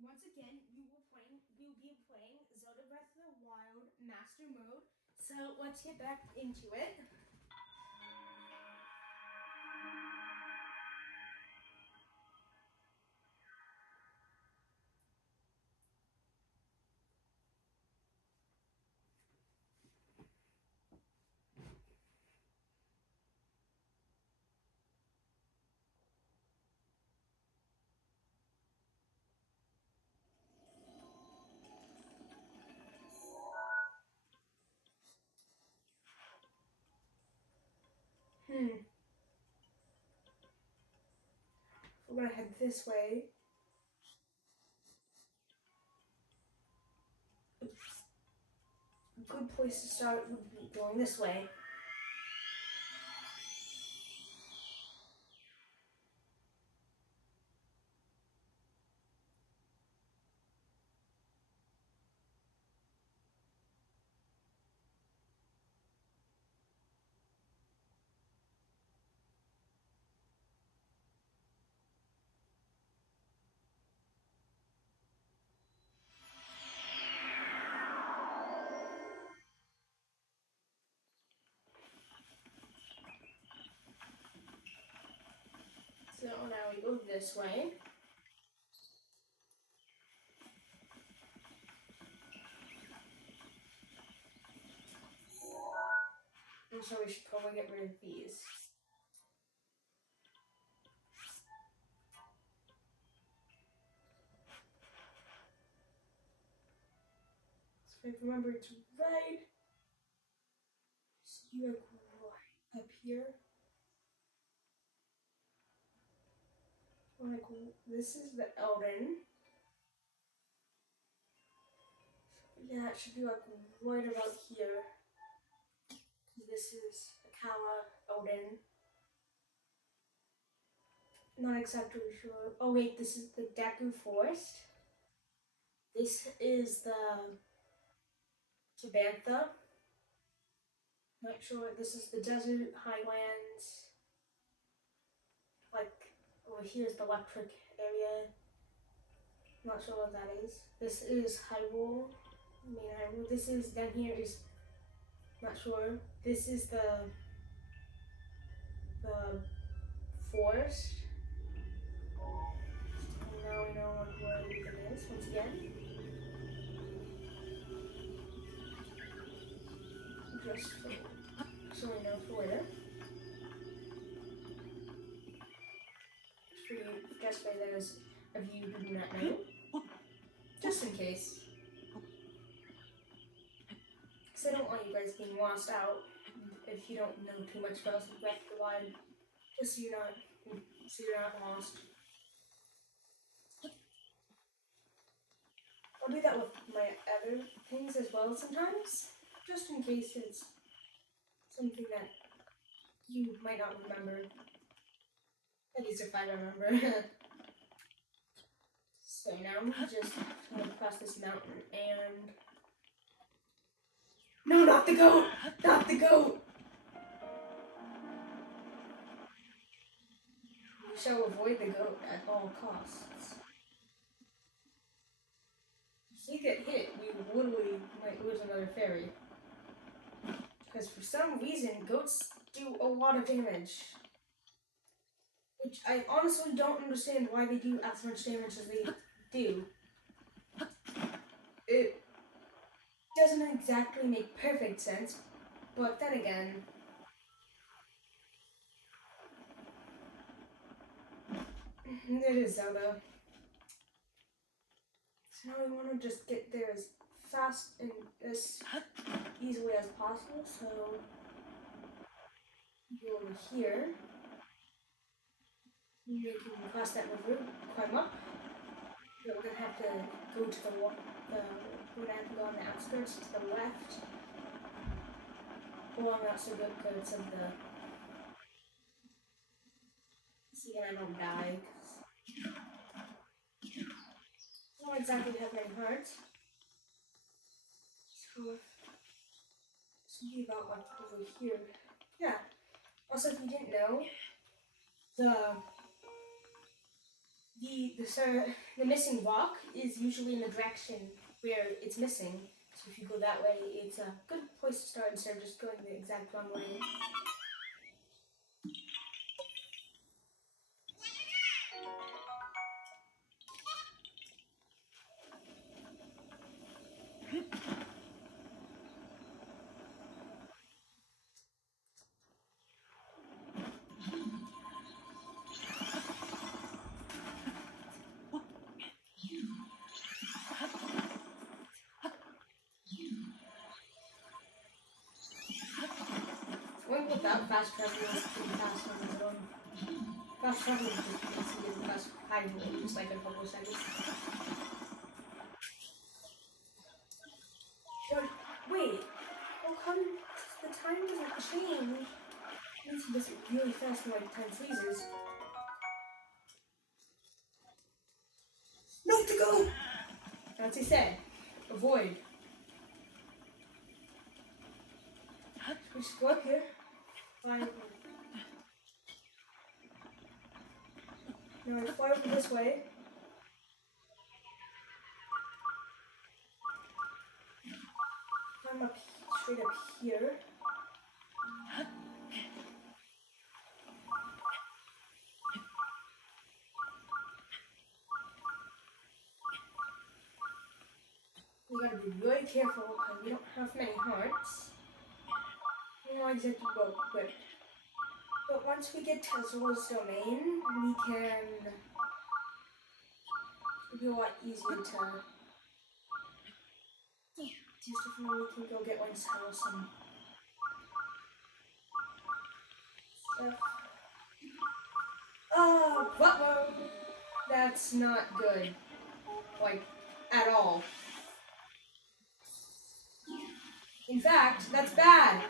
once again, we will be playing Zelda Breath of the Wild Master Mode. So let's get back into it. We're gonna head this way. A good place to start would be going this way. So now we go this way. And so we should probably get rid of these. So if I remember, it's right. So you like right up here. Like this is the Elden. Yeah, it should be like right about here. This is Akawa Elden. Not exactly sure. Oh wait, this is the Deku Forest. This is the Tabantha. Not sure. This is the Desert Highlands. Like over here is the electric area. Not sure what that is. This is Hyrule. Main Hyrule. This is down here is not sure. This is the forest. And now we know where everything is once again. Just so we know for later. Just for those of you who do not know. Just in case. Because I don't want you guys being lost out if you don't know too much about Breath of the Wild. Just so you're not lost. I'll do that with my other things as well sometimes. Just in case it's something that you might not remember. At least if I remember. So now we just go across this mountain and... No, not the goat! Not the goat! We shall avoid the goat at all costs. If we get hit, we literally might lose another fairy. Because for some reason, goats do a lot of damage. Which I honestly don't understand why they do as much damage as they do. It doesn't exactly make perfect sense, but then again... It is Zelda. So now we want to just get there as fast and as easily as possible, so... Go over here. We can cross that river, climb up. But we're gonna have to go to we're gonna have to go on the outskirts to the left. Along the outskirts of the... See, I don't die. I don't exactly have many hearts. So, something about like over here. Yeah. Also, if you didn't know, the the missing rock is usually in the direction where it's missing. So if you go that way, it's a good place to start instead of just going the exact wrong way. Going without fast travel is pretty fast on its own. Fast travel is just basically fast hiding in just like a couple of seconds. But wait, how come the time doesn't change? It means he does it really fast when like time freezes. Not to go! That's what he said. Avoid. We just go up here. Fly over. Now I fly over this way. Climb up straight up here. We gotta be really careful because we don't have many hearts. We're not exactly well equipped. But once we get to Zora's domain, we can. It'll be a lot easier to do stuff, and then we can go get Link's house and stuff. Oh, botw! That's not good. Like, at all. In fact, that's bad.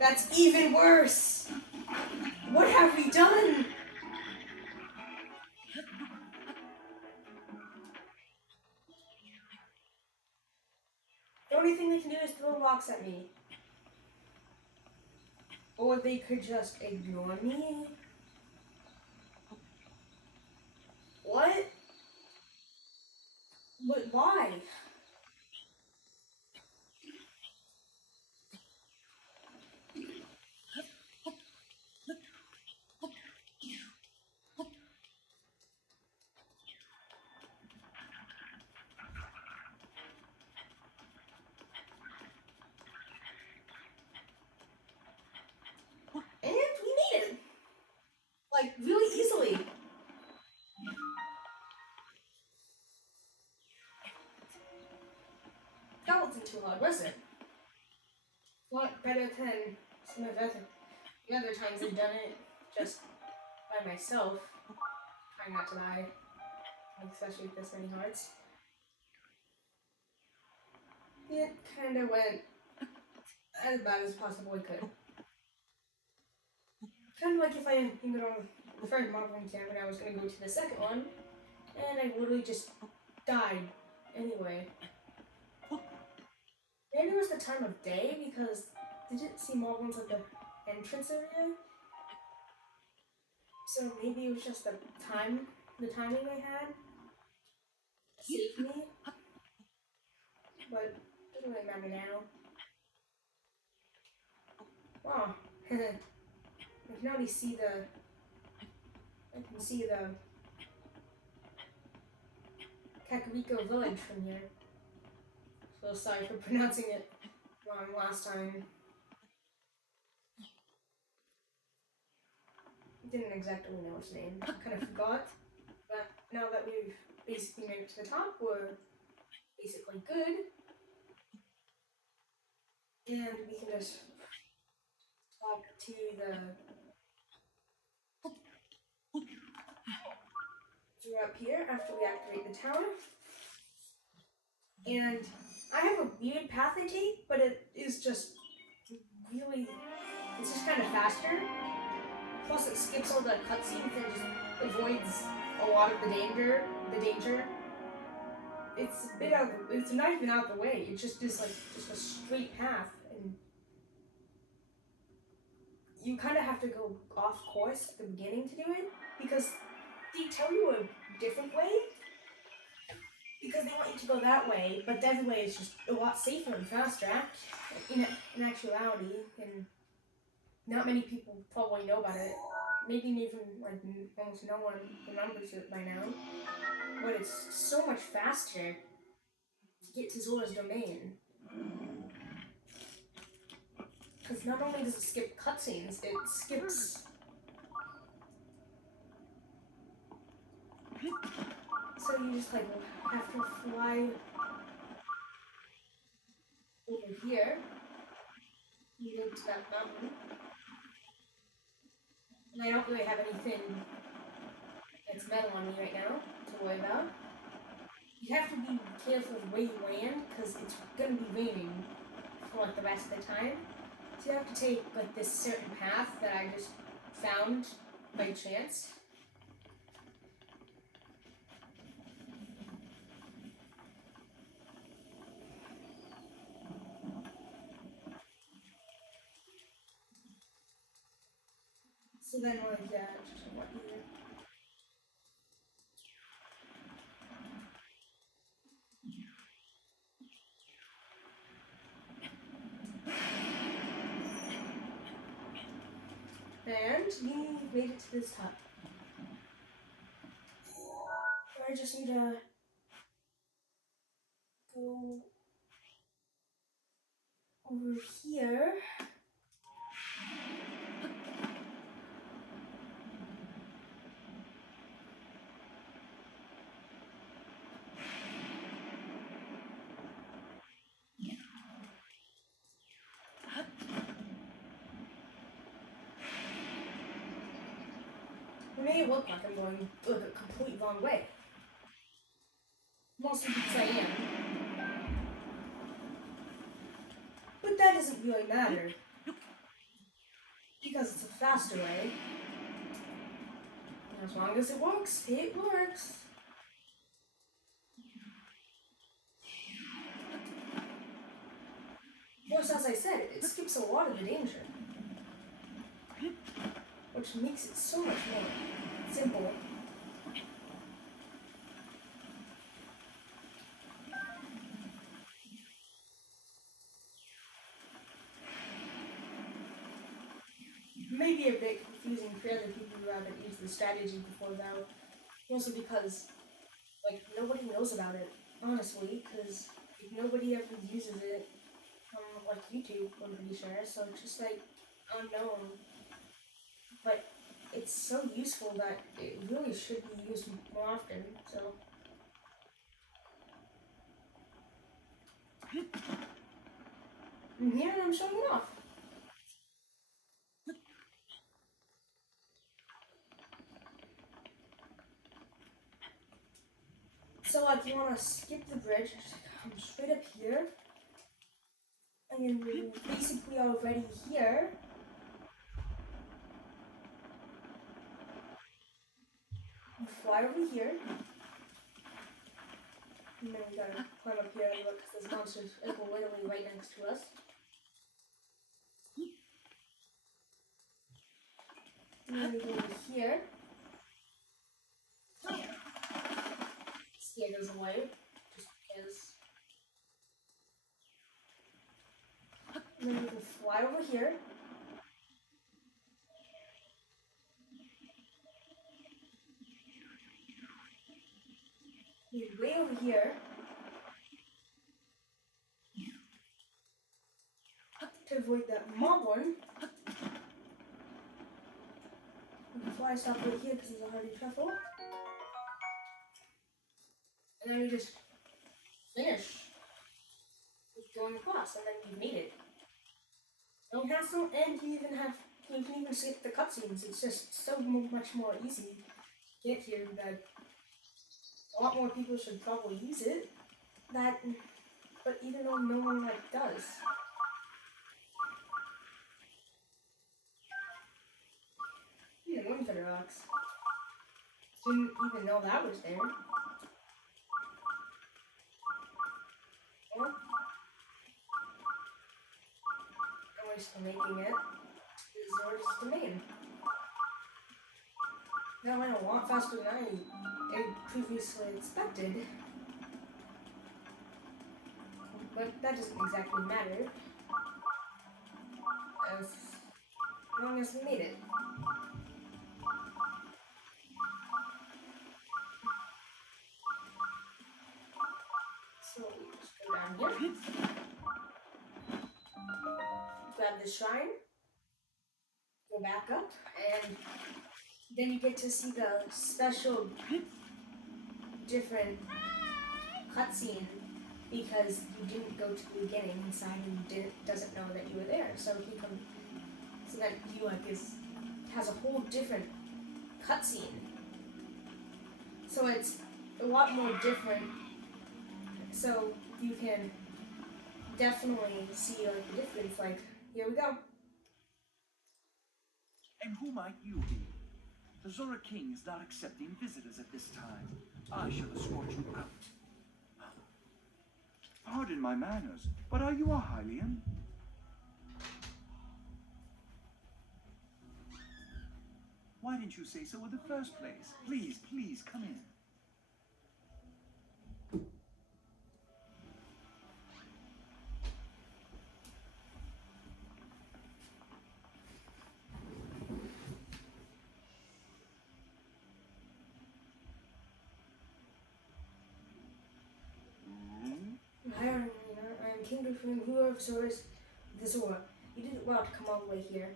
That's even worse. What have we done? The only thing they can do is throw rocks at me. Or they could just ignore me. What? But why? And we made it! Like, really easily. That wasn't too hard, was it? What better than some of the other times I've done it just by myself, trying not to die, like especially with this many hearts. It kind of went as bad as possibly could. Kind of like if I ended on the first modeling exam and I was going to go to the second one, and I literally just died anyway. Maybe it was the time of day because they didn't see moblins at the entrance area. So maybe it was just the timing I had saved me. But it doesn't really matter now. Wow. I can already see I can see the Kakariko village from here. So sorry for pronouncing it wrong last time. Didn't exactly know its name. I kind of forgot. But now that we've basically made it to the top, we're basically good. And we can just talk to we're up here after we activate the tower. And I have a weird path I take, but it is just really, it's just kind of faster. Plus it skips all the cutscenes and just avoids a lot of the danger. It's a bit it's not even out of the way. It just is like just a straight path, and you kind of have to go off course at the beginning to do it because they tell you a different way because they want you to go that way, but the other way is just a lot safer and faster in actuality, and not many people probably know about it. Maybe even like almost no one remembers it by now, but it's so much faster to get to Zora's domain. Because not only does it skip cutscenes, it skips. So you just like have to fly over here, you go to that mountain. And I don't really have anything that's metal on me right now to worry about. You have to be careful where you land because it's gonna be raining for like the rest of the time. So you have to take like this certain path that I just found by chance. So then like that, just what here. And we made it to this top. I just need to go over here. It may look like I'm going the complete wrong way. Mostly because I am. But that doesn't really matter. Because it's a faster way. And as long as it works, it works. Of course, as I said, it skips a lot of the danger. Which makes it so much more simple. Maybe a bit confusing for other people who haven't used the strategy before though. Mostly because, like, nobody knows about it, honestly, because nobody ever uses it on, like, YouTube, I'm pretty sure, so it's just, like, unknown. But it's so useful that it really should be used more often, so. And here I'm showing it off. So like you want to skip the bridge, just come straight up here, and then we're basically already here. We fly over here, and then we gotta climb up here and look because there's monsters literally right next to us. And then we go over here. Scare goes away, just because. And then we can fly over here. We're way over here. To avoid that mob one. We can fly stop right here because there's a hardy truffle. And then we just finish with going across, and then you've made it. No hassle, and you can even skip the cutscenes. It's just so much more easy to get here that a lot more people should probably use it. But even though no one does. Yeah, one for the rocks. Didn't even know that was there. For making it is Zoras domain. Now I don't want faster than I previously expected. But that doesn't exactly matter. As long as we made it. So we just go down here. Grab the shrine. Go back up. And then you get to see the special different cutscene because you didn't go to the beginning inside and doesn't know that you were there. So he comes, so that he has a whole different cutscene. So it's a lot more different. So you can definitely see the difference. Like, here we go. And who might you be? The Zora King is not accepting visitors at this time. I shall escort you out. Pardon my manners, but are you a Hylian? Why didn't you say so in the first place? Please, please, come in. Hi, I am King Griffin, ruler of Zoras, the Zora. You did well to come all the way here.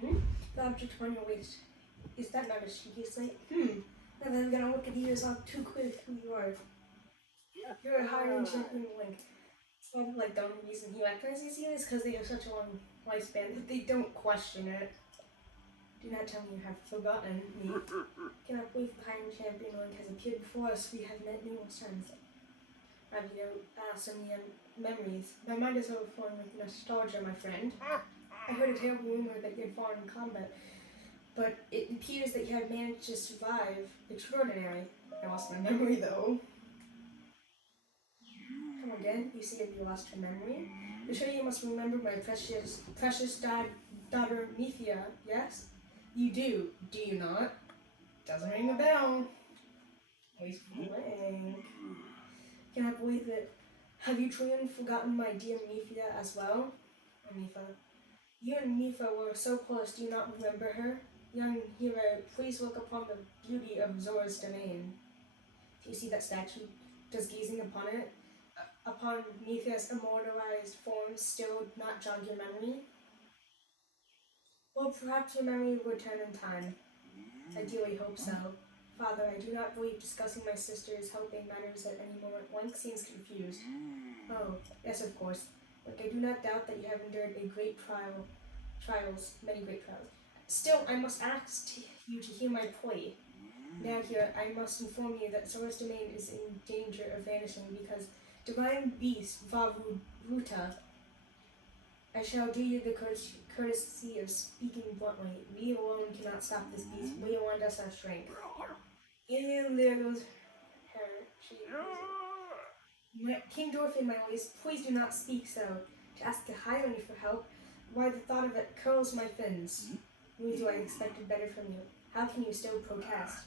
The object on your waist. Is that not a cheeky slate? And then I'm gonna look at you as I'm too quick who you are. You're a higher champion Link. It's probably like the only reason he recognizes you is because they have such a long lifespan that they don't question it. Do not tell me you have forgotten me. Cannot believe the higher champion Link has appeared before us. We have met numerous times. Have you so many memories? My mind is overflowing with nostalgia, my friend. I heard a terrible rumor that you had fallen in combat, but it appears that you have managed to survive. Extraordinary. I lost my memory, though. Come again? You see, you lost your memory? I'm sure you must remember my precious daughter, Methia, yes? You do you not? Doesn't ring a bell. Always playing. Cannot believe it. Have you truly forgotten my dear Methia as well? Mifa. You and Mifa were so close, do you not remember her? Young hero, please look upon the beauty of Zora's domain. Do you see that statue? Just gazing upon it? Upon Methia's immortalized form still not jog your memory? Well, perhaps your memory will return in time. I dearly hope so. Father, I do not believe discussing my sister's helping matters at any moment. Link seems confused. Oh, yes, of course. Look, I do not doubt that you have endured many great trials. Still, I must ask you to hear my plea. Now here, I must inform you that Zora's domain is in danger of vanishing because divine beast Vavuruta. I shall do you the courtesy of speaking bluntly. We alone cannot stop this beast. We alone does have strength. And there goes her. King Dorothy, my ladies, please do not speak so. To ask a Highlander for help, why the thought of it curls my fins. Muzu, I expected better from you. How can you still protest?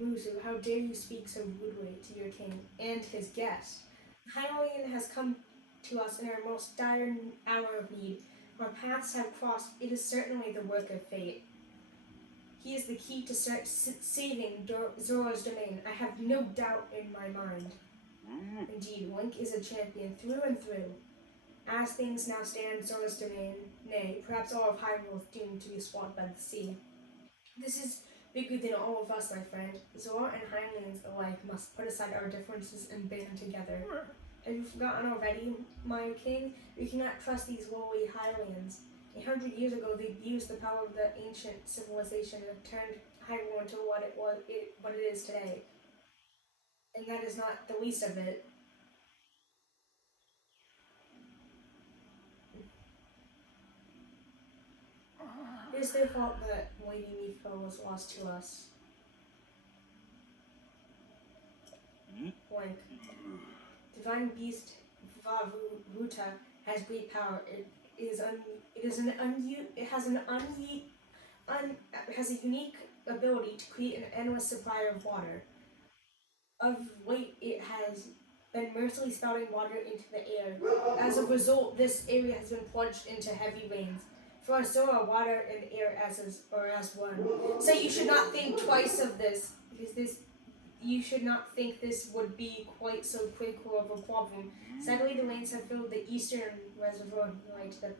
Muzu, how dare you speak so rudely to your king and his guest? Highlander has come to us in our most dire hour of need. Our paths have crossed. It is certainly the work of fate. He is the key to saving Zora's domain. I have no doubt in my mind. Indeed, Link is a champion through and through. As things now stand, Zora's domain, nay, perhaps all of Hyrule is doomed to be swamped by the sea. This is bigger than all of us, my friend. Zora and Hylians alike must put aside our differences and band together. Have you forgotten already, my king? We cannot trust these lowly Hylians. 100 years ago, they abused the power of the ancient civilization and turned Hyrule into what it is today. And that is not the least of it. It is their fault that Lady Mipha was lost to us. Link. Divine Beast Vavuruta has great power. It has a unique ability to create an endless supply of water. Of late, it has been mercilessly spouting water into the air. As a result, this area has been plunged into heavy rains. For us, Zora, water and air are as one. So you should not think twice of this, because you should not think this would be quite so critical of a problem. Sadly, the rains have filled the eastern reservoir right to the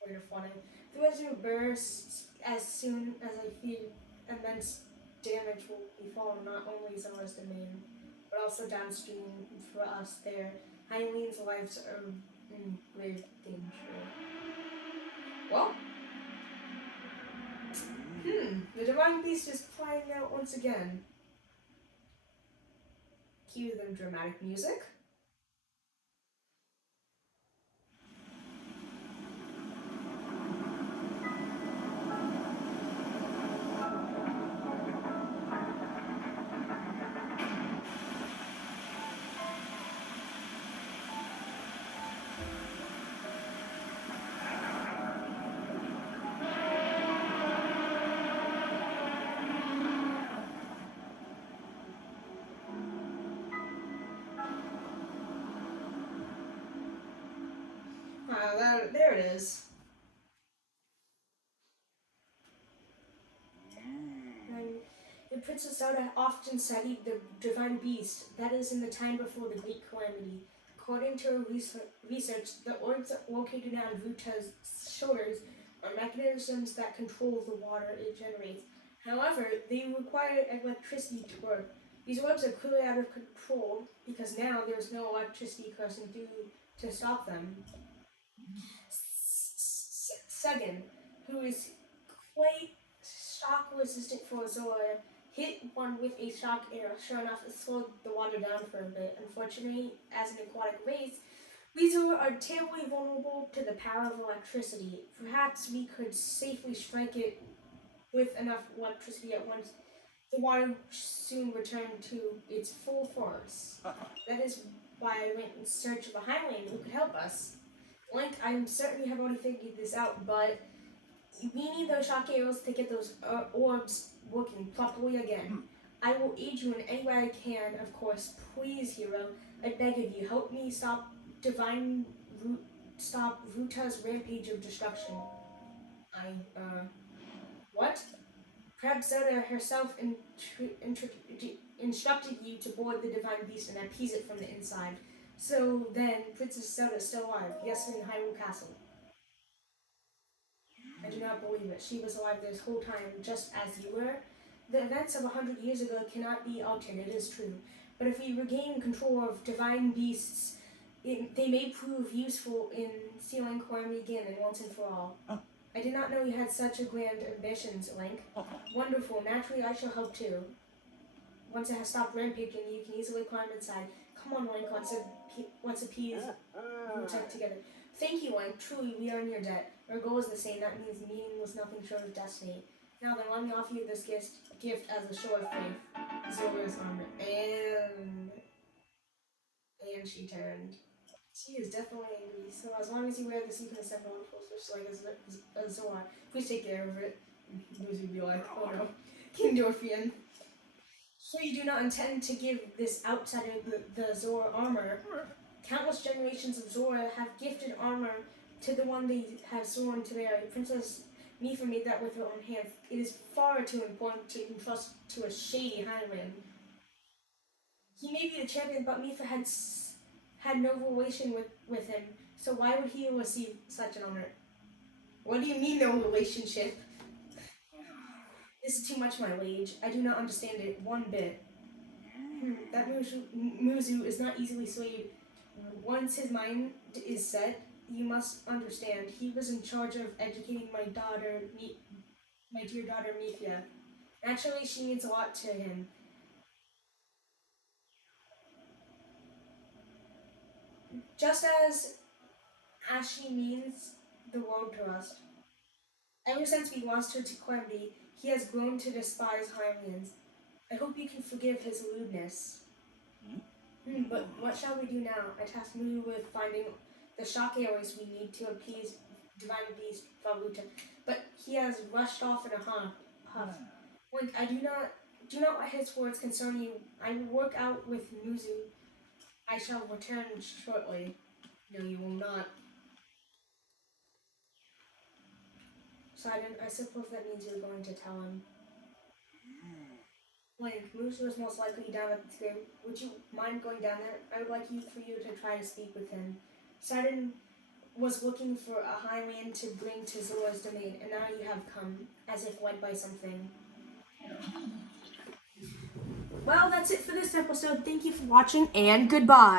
point of flooding. The reservoir bursts as soon as I fear immense damage will befall not only Zora's domain, but also downstream for us there. Hyelen's lives are in grave danger. Well, the Divine Beast is flying out once again. Cue them dramatic music. There it is. The Princess Zelda often studied the Divine Beast, that is in the time before the Great Calamity. According to her research, the orbs located on Vuta's shoulders are mechanisms that control the water it generates. However, they require electricity to work. These orbs are clearly out of control because now there's no electricity coursing through to stop them. Sagan, who is quite shock resistant for Zora, hit one with a shock arrow. Sure enough, it slowed the water down for a bit. Unfortunately, as an aquatic race, we Zora are terribly vulnerable to the power of electricity. Perhaps we could safely strike it with enough electricity at once. The water soon returned to its full force. That is why I went in search of a Highland who could help us. Link, I'm certain you have already figured this out, but we need those shock arrows to get those orbs working properly again. I will aid you in any way I can, of course. Please, hero, I beg of you, help me stop Vuta's rampage of destruction. What? Perhaps Zelda herself instructed you to board the Divine Beast and appease it from the inside. So then, Princess Zelda is still alive, yes, in Hyrule Castle. I do not believe it. She was alive this whole time, just as you were. The events of 100 years ago cannot be altered, it is true. But if we regain control of divine beasts, they may prove useful in sealing Calamity Ganon once and for all. I did not know you had such a grand ambitions, Link. Wonderful. Naturally, I shall help too. Once it has stopped rampaging, you can easily climb inside. Come on, Link. Let's appease Vuta together. Thank you, Link. Truly, we are in your debt. Our goal is the same. That means meaning was nothing short of destiny. Now then, let me offer you this gift as a show of faith. Zora's armor. And she turned. She is definitely angry, so as long as you wear this, you can ascend on just like a Zora. Please take care of it. Those would be like, oh no, Kindorfian. So you do not intend to give this outsider the Zora armor. Countless generations of Zora have gifted armor to the one they have sworn to marry. Princess Mipha made that with her own hands. It is far too important to entrust to a shady highwayman. He may be the champion, but Mipha had no relation with him, so why would he receive such an honor? What do you mean, no relationship? This is too much, my liege. I do not understand it one bit. That Muzu is not easily swayed. Once his mind is set, you must understand. He was in charge of educating my dear daughter Mipha. Naturally, she means a lot to him. Just as she means the world to us. Ever since we lost her to Calamity, he has grown to despise Hylians. I hope you can forgive his lewdness. But what shall we do now? I tasked Muzu with finding the shock arrows we need to appease Divine Beast Valuta, but he has rushed off in a huff. Like, I do not let his words concern you. I will work out with Muzu. I shall return shortly. No, you will not. Sidon, I suppose that means you're going to tell him. Like, Muzu is most likely down at the grave. Would you mind going down there? I would like for you to try to speak with him. Sidon was looking for a highwayman to bring to Zora's domain, and now you have come, as if led by something. Well, that's it for this episode. Thank you for watching, and goodbye.